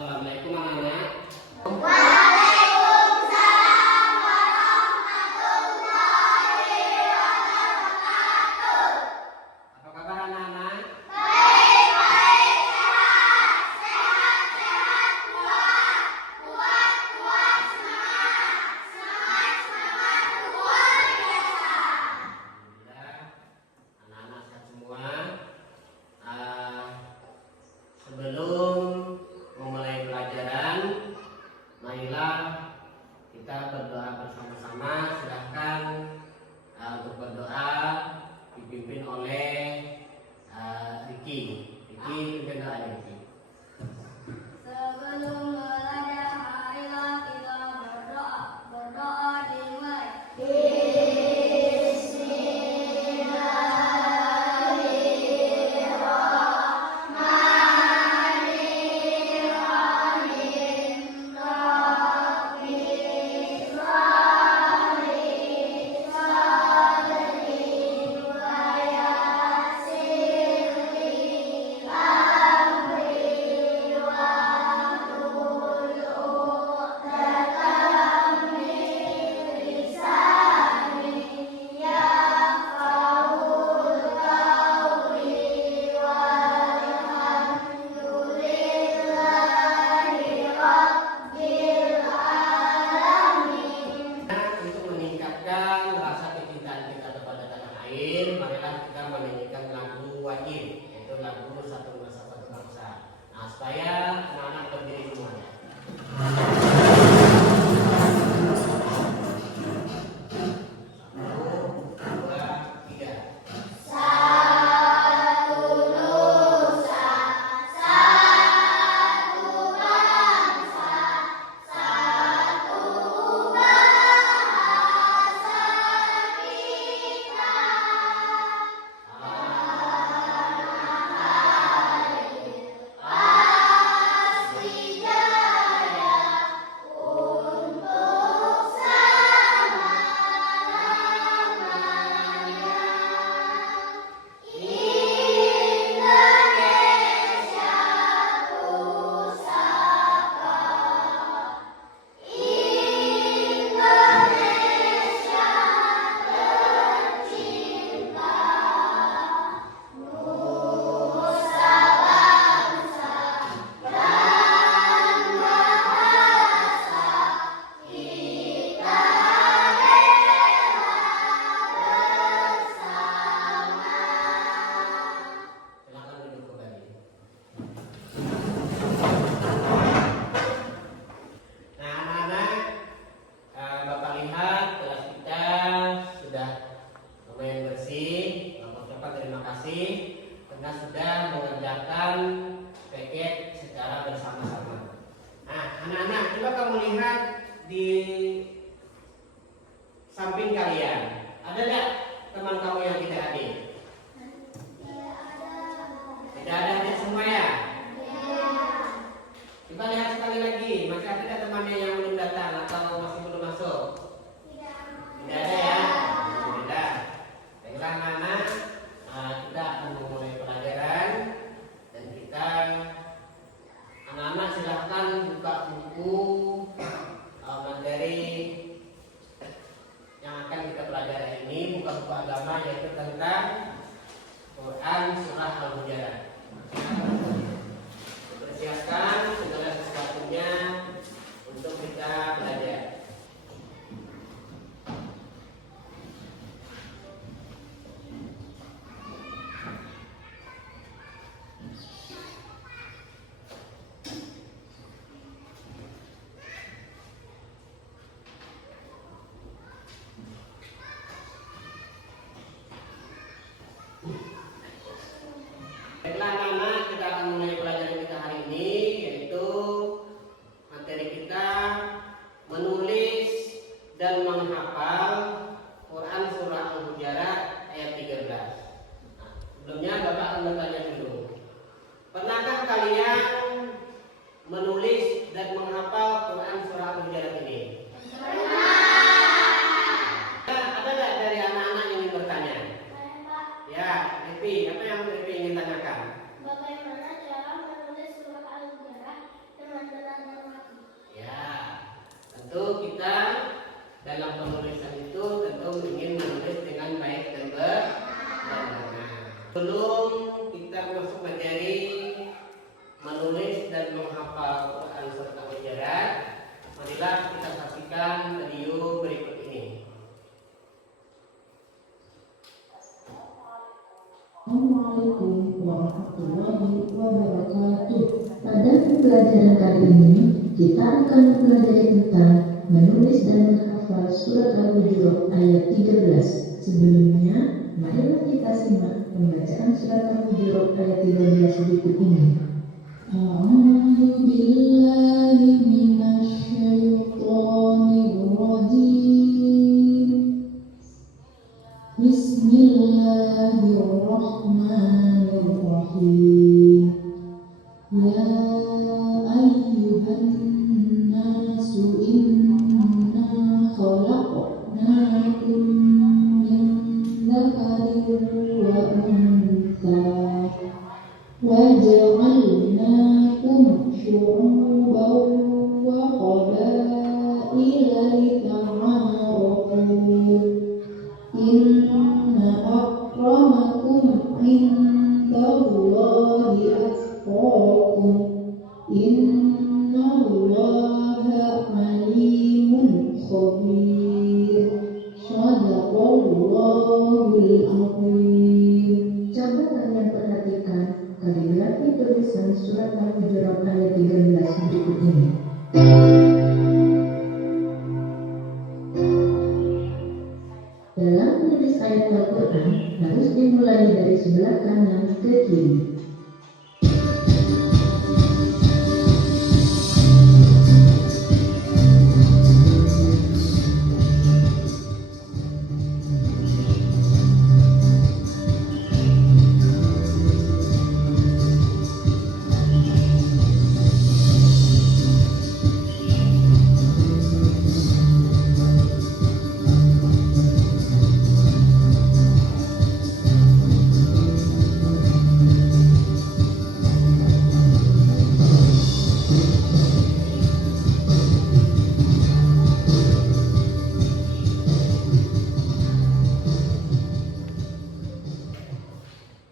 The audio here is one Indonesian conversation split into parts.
Assalamualaikum anak-anak. Waalaikumsalam warahmatullahi wabarakatuh. Apa kabar anak-anak? Baik, baik, sehat, sehat, sehat, kuat, kuat, kuat, semangat, semangat, semangat, luar biasa. Alhamdulillah, anak-anak sehat semua. Sebelum memulai pelajaran, Tentu kita dalam penulisan itu tentu ingin menulis dengan baik dan benar. Sebelum kita masuk materi menulis dan menghafal Quran serta ujaran, marilah kita saksikan video berikut ini. Assalamualaikum warahmatullahi wabarakatuh. Pada pembelajaran kali ini kita akan mempelajari tentang menulis dan menghafal surat Al-Hujurat ayat 13. Sebelumnya, marilah kita simak pembacaan surat Al-Hujurat ayat 13 berikut ini. A'udzu billahi minasyaitonir rajim. Bismillahirrahmanirrahim. Ya ayyuhan nasu inna khalaqnakum min dzakarin wa untha wa ja'alnakum syu'uban wa qabaila lita'arafu. Inna akramakum indallahi atqakum. Innallaha alimun khabir. Shadaqallahul azim. Coba kalian perhatikan kaligrafi tulisan surat Al-Hujurat ayat 13 berikut ini. Dalam menulis ayat Al-Quran harus dimulai dari sebelah kanan ke kiri.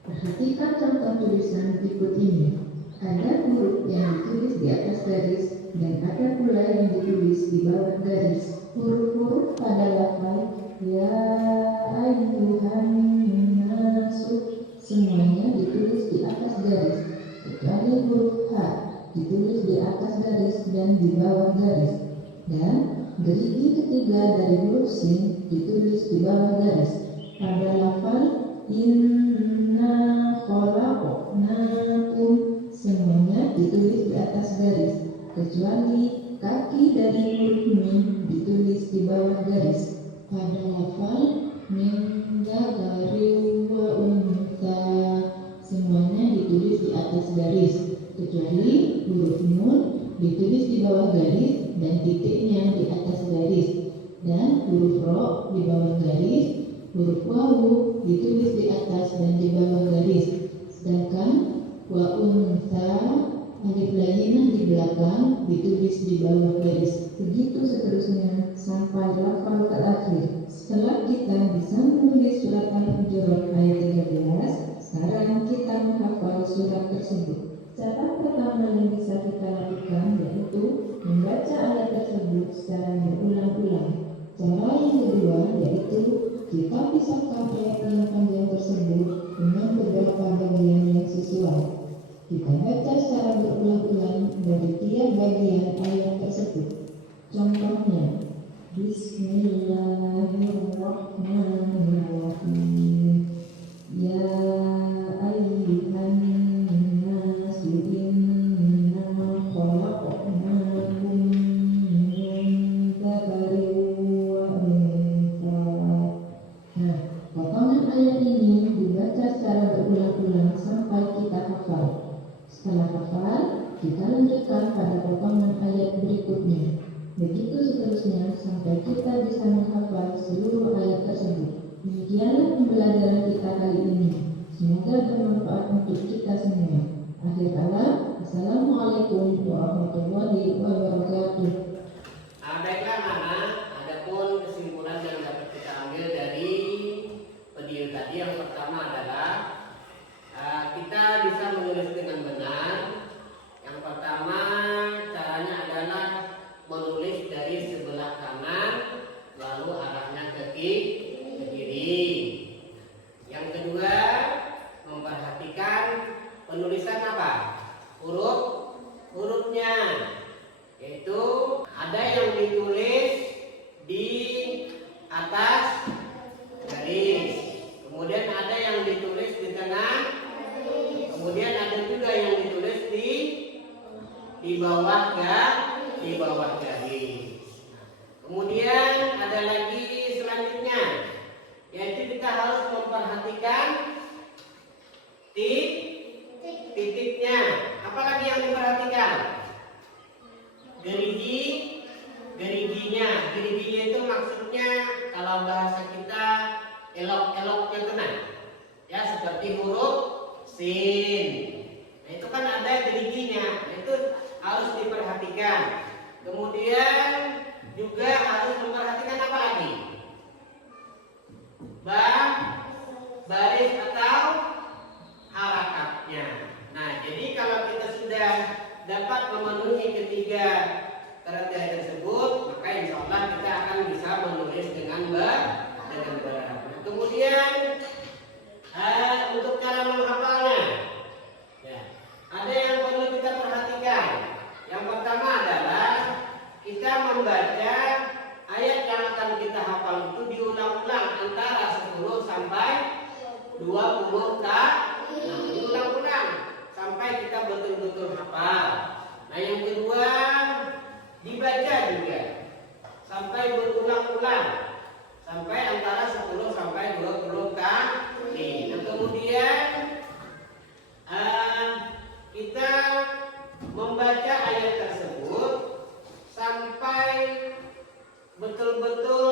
Perhatikan contoh tulisan berikut ini. Ada huruf yang ditulis di atas garis dan ada pula yang ditulis di bawah garis. Huruf-huruf pada lafaz ya ayyuhan nasu semuanya ditulis di atas garis, kecuali huruf H ditulis di atas garis dan di bawah garis. Dan gerigi ketiga dari huruf sin ditulis di bawah garis. Pada lafaz inna khalaqnakum semuanya ditulis di atas garis, kecuali kaki dari huruf mim ditulis di bawah garis. Pada lafal min dzakarin wa untha semuanya ditulis di atas garis, kecuali huruf nun ditulis di bawah garis dan titiknya di atas garis, dan huruf ro di bawah garis, huruf wawu ditulis di atas dan di bawah garis. Sedangkan wa untha alif lainah di belakang ditulis di bawah garis. Begitu seterusnya sampai lafal terakhir. Setelah kita bisa menulis surat Al-Hujurat ayat 13, sekarang kita menghafal surat tersebut. Cara pertama yang bisa kita lakukan yaitu membaca ayat tersebut secara berulang-ulang. Cara yang kedua yaitu kita pisahkan ayat yang panjang tersebut dengan beberapa bagian yang sesuai. Kita baca secara berulang-ulang dari tiap bagian ayat tersebut. Contohnya, Bismillahirrahmanirrahim. Ya ayyuhan nasu inna khalaqnakum min dzakarin wa untha. Nah, potongan ayat ini dibaca secara berulang-ulang sampai kita hafal. Setelah hafal, kita lanjutkan pada potongan ayat berikutnya. Begitu seterusnya sampai kita bisa menghafal seluruh ayat tersebut. Demikianlah pembelajaran kita kali ini. Semoga bermanfaat untuk kita semua. Akhir kata, Assalamualaikum warahmatullahi wabarakatuh. Baiklah. di bawah garis. Kemudian ada lagi selanjutnya, yaitu kita harus memperhatikan titiknya. Apalagi yang diperhatikan? Geriginya. Geriginya itu maksudnya kalau bahasa kita elok-eloknya tenang. Ya, seperti huruf sin. Nah, itu kan ada geriginya. Nah, itu harus diperhatikan. Kemudian juga harus memperhatikan apa lagi? Baris atau harakatnya. Nah, jadi kalau kita sudah dapat memenuhi ketiga kriteria tersebut, maka insya Allah kita akan bisa menulis dengan benar. Nah, kemudian untuk cara menghafalnya, ya, ada yang perlu kita perhatikan. Yang pertama adalah kita membaca ayat yang akan kita hafal itu diulang-ulang antara 10 sampai 20 kali. Nah, diulang-ulang sampai kita betul-betul hafal. Nah, yang kedua dibaca juga sampai berulang-ulang sampai antara 10 sampai 20 kali. Nah, kemudian kita membaca ayat tersebut sampai betul-betul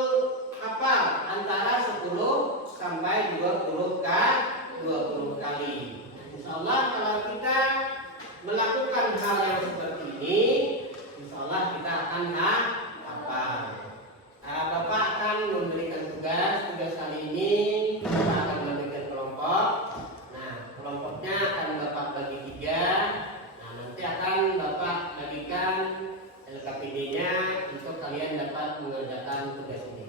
hafal antara 10 sampai 20 kali. Insya Allah kalau kita melakukan hal yang seperti ini, insya Allah kita akan hafal. Bapak akan memberikan tugas kali ini. Kita akan memberikan kelompok. Nah, kelompoknya akan Bapak bagi 3. Nah, nanti akan Bapak bagikan LKPD-nya untuk kalian dapat mengerjakan tugas ini.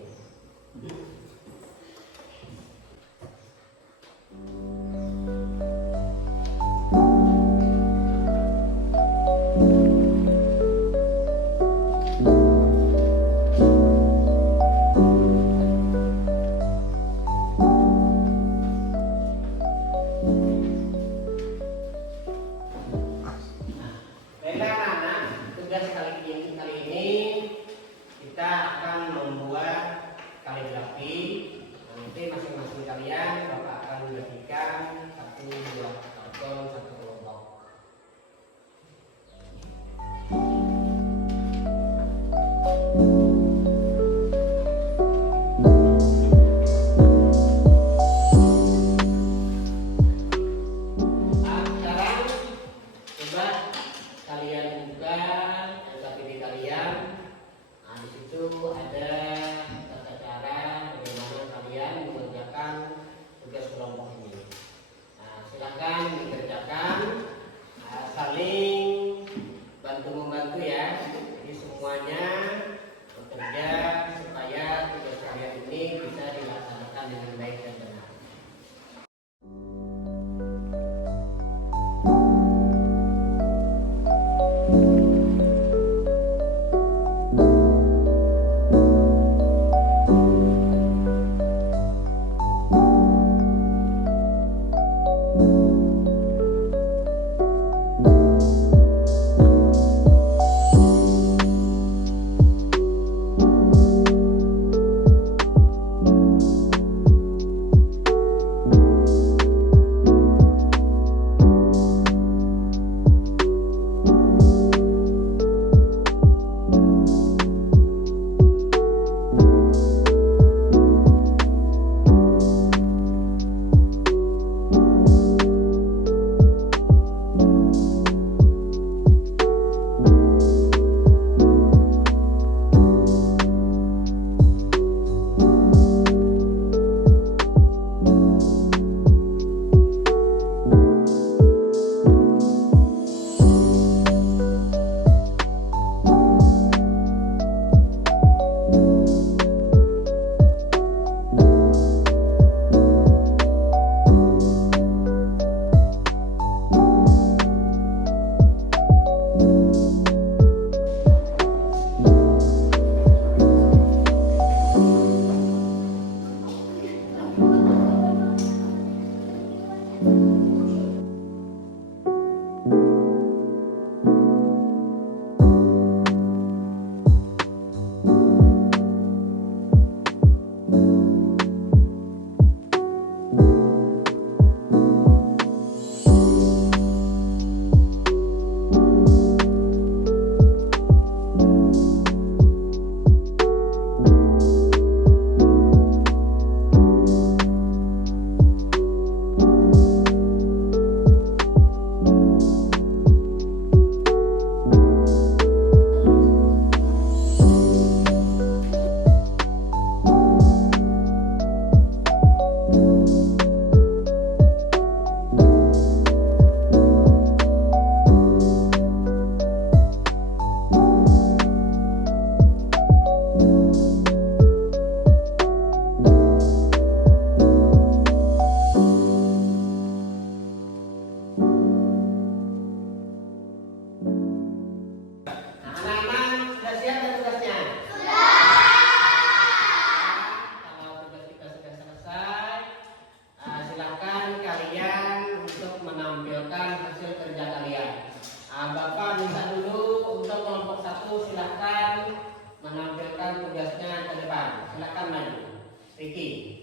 Bapak minta dulu untuk kelompok 1 silahkan menampilkan tugasnya ke depan. Silakan maju. Ricky.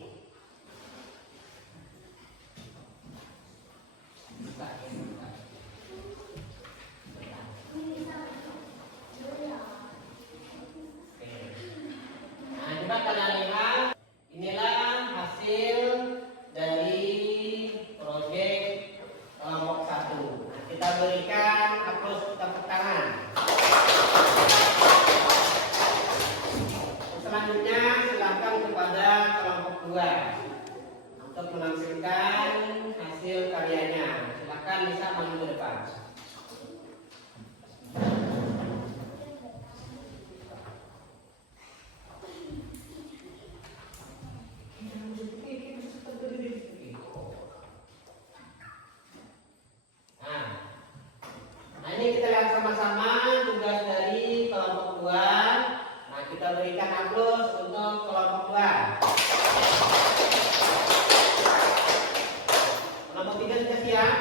Buka, buka. Oke. Nah, coba kalian lihat. Inilah hasil dari proyek kelompok 1. Nah, kita berikan aplaus tepuk tangan. Selanjutnya silakan kepada kelompok 2 untuk menampilkan hasil karyanya. Silakan bisa maju ke depan. Nah, ini kita lihat sama-sama tugas dari kelompok 2. Nah, kita berikan aplaus untuk kelompok 2. Kelompok 3 sudah siap?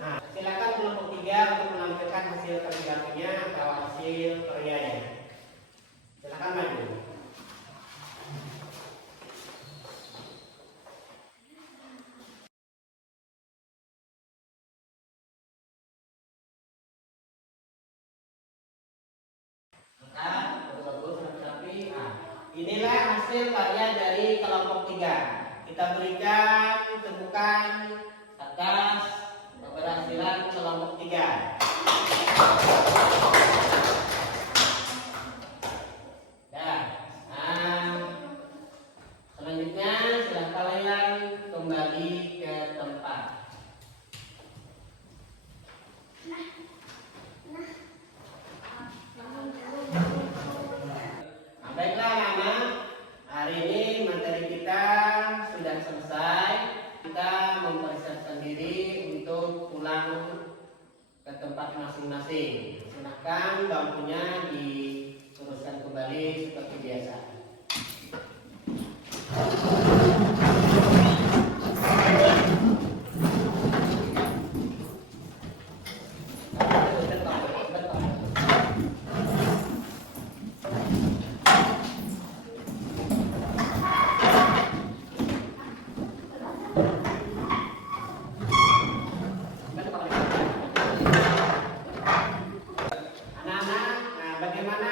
Nah, silakan kelompok 3 untuk menampilkan hasil kerjanya atau hasil karyanya. Silakan maju. Bagus, rapi. Nah, inilah hasil karya dari kelompok 3. Kita berikan tepukan atas keberhasilan kelompok 3. Ya. Nah, selanjutnya silakan kalian kembali ke tempat. Baiklah anak-anak, hari ini materi kita sudah selesai. Kita mempersiapkan diri untuk pulang ke tempat masing-masing. Silakan bangkunya diteruskan kembali seperti biasa. Anak-anak, nah bagaimana